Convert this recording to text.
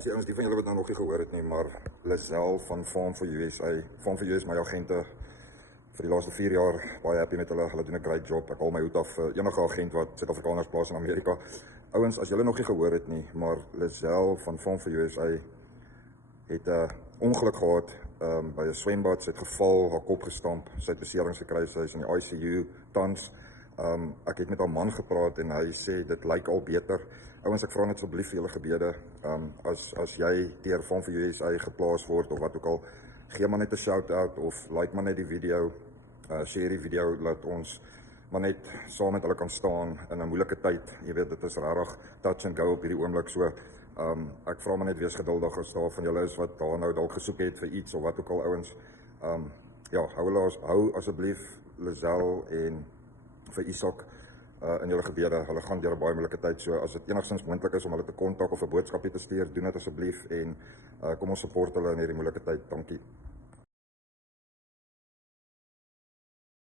Dis die ouens die van julle wat nou nog nie gehoor het nie, maar Lizelle van Farm for USA. Farm for USA is my agente vir die laaste 4 jaar. Baie happy met hulle. Hulle doen 'n great job. Ek haal my hoed af vir enige agent wat Suid-Afrikaners plaas in Amerika. Ouens, as julle nog nie gehoor het nie, maar Lizelle van Farm for USA het 'n ongeluk gehad by 'n swembad. Sy het geval, haar kop gestamp, sy het beserings gekry, sy is in die ICU tans. Ek het met haar man gepraat en hy sê dit lyk al beter. Ouens, ek vra net asseblief vir julle gebede, as jy deur Farm for USA geplaas word of wat ook al, gee maar net 'n shout-out of like maar net die video, share die video, laat ons maar net saam met hulle kan staan in 'n moeilike tyd. Jy weet, dit is regtig touch and go op hierdie oomblik, so ek vra maar net wees geduldig as daar van julle is wat daar nou dalk gesoek het vir iets of wat ook al, ouens. Ja, hou asseblief Lizelle en vir Isak in julle gebede. Hulle gaan deur 'n baie moeilike tyd, so as dit enigstens moontlik is om hulle te kontak of 'n boodskapie te stuur, doen dit asseblief en kom ons support hulle in hierdie moeilike tyd. Dankie.